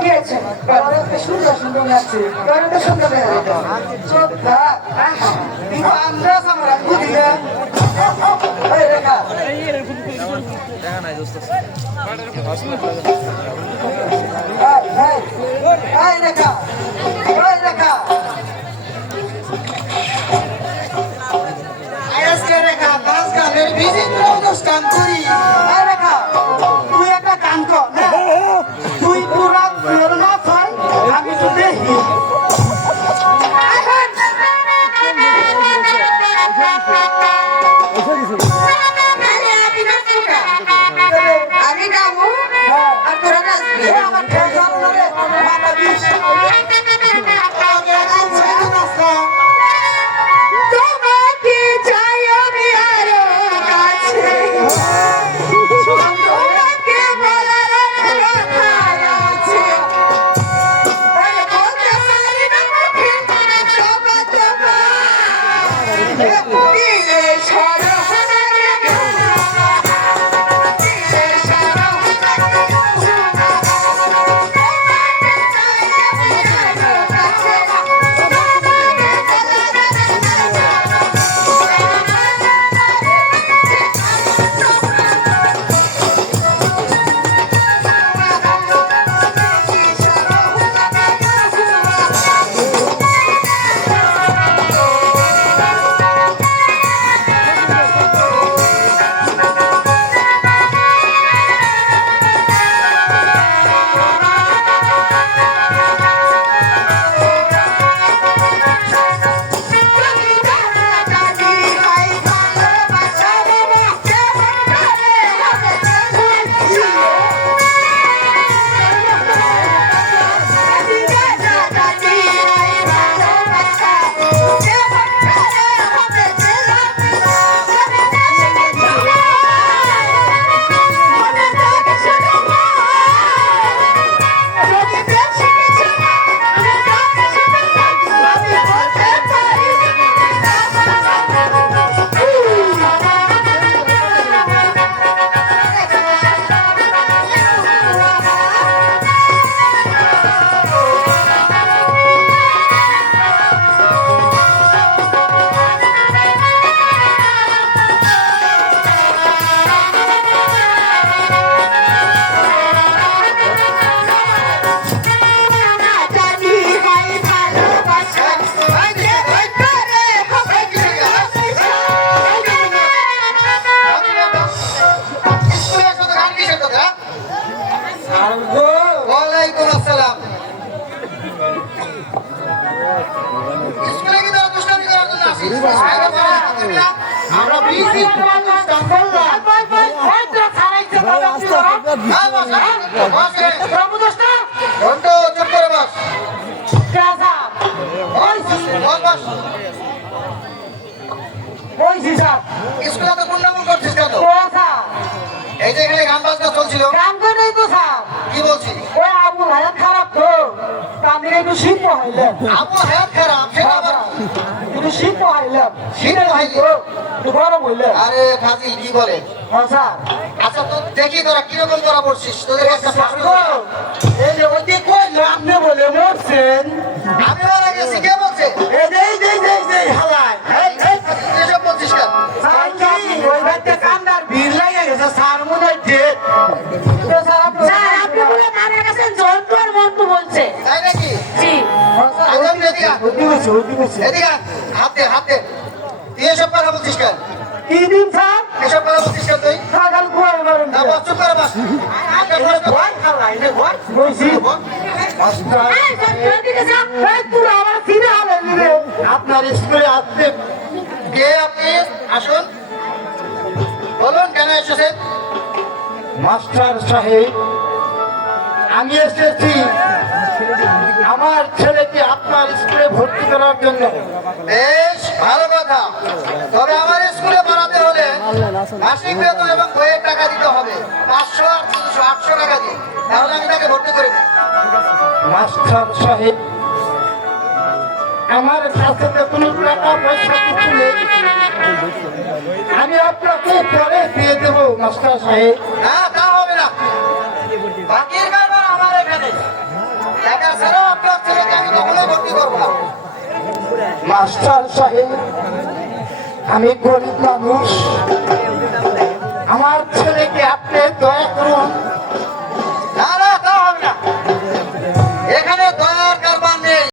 কি আছে সুন্দর সুন্দর লাগছে। সুন্দর বিচিত্র অনুষ্ঠান করি। রেখা, তুই একটা গান কর, তুই পুরা তোর নাচ হয়, আমি তো দেখি আমি গাবো আর তোরা নাচবি আমার সারা স্কুলে তো গুন্ডামুল করছিস কেন? এই যে এখানে গান বাজনা চলছিল গান তো নেই তো স্যার। কি বলছি ওই আবুল হায়াত খারাপ তো একটু শিল্প হইলেন আবু হায়াত খারাপ সেটা আবার কি? একটু শিল্প হইলেন? তো একটু গরম হইলেন আরে ফাজিল কি বলে? হ্যাঁ স্যার। আচ্ছা তো দেখি তোরা কীরকম করা পড়ছিস তোদের একটা প্রশ্ন। এই যে ওই কইলো আপনি বলে মরছেন। আমি মারা গেছি কে বলছে? এই যে এই যে এই যে এই হালায়। এই এই। এসব বলছিস কেন? ওই বাচ্চা কান্দার ভিড় লাগে গেছে স্যার মনে হয়। তো স্যার আপনি বলে মারা গেছেন জন্টু আর মন্টু বলছে। হাত হাত। তুই এসব কথা বলছিস কেন? কি দিন স্যার? এসব কথা বলছিস কেন তুই? সাগাল কুয়ার মারেন না বস চুপ করে বস। একটা প্রশ্ন কর। খালাই বলছি। আমার আলেন আপনার স্কুলে আসতে কে আপনি আসুন। বলুন কেন এসেছেন? মাস্টার সাহেব আমি এসেছি। আমার ছেলেকে আপনার স্কুলে ভর্তি করার জন্য। বেশ ভালো কথা। তবে আমার স্কুলে পড়াতে হলে মাসিক বেতন এবং বইয়ের টাকা দিতে হবে। পাঁচশো আর তিনশো আটশো টাকা দিই তাহলে আমি তাকে ভর্তি করে দিই। মাস্টার সাহেব আমার কাছে তো কোনো টাকা পয়সা কিছু নেই। আমি আপনাকে পরে দিয়ে দেবো মাস্টার সাহেব। হ্যাঁ তা হবে না। মাস্টার সাহেব আমি গরিব মানুষ। আমার ছেলেকে আপনি দয়া করুন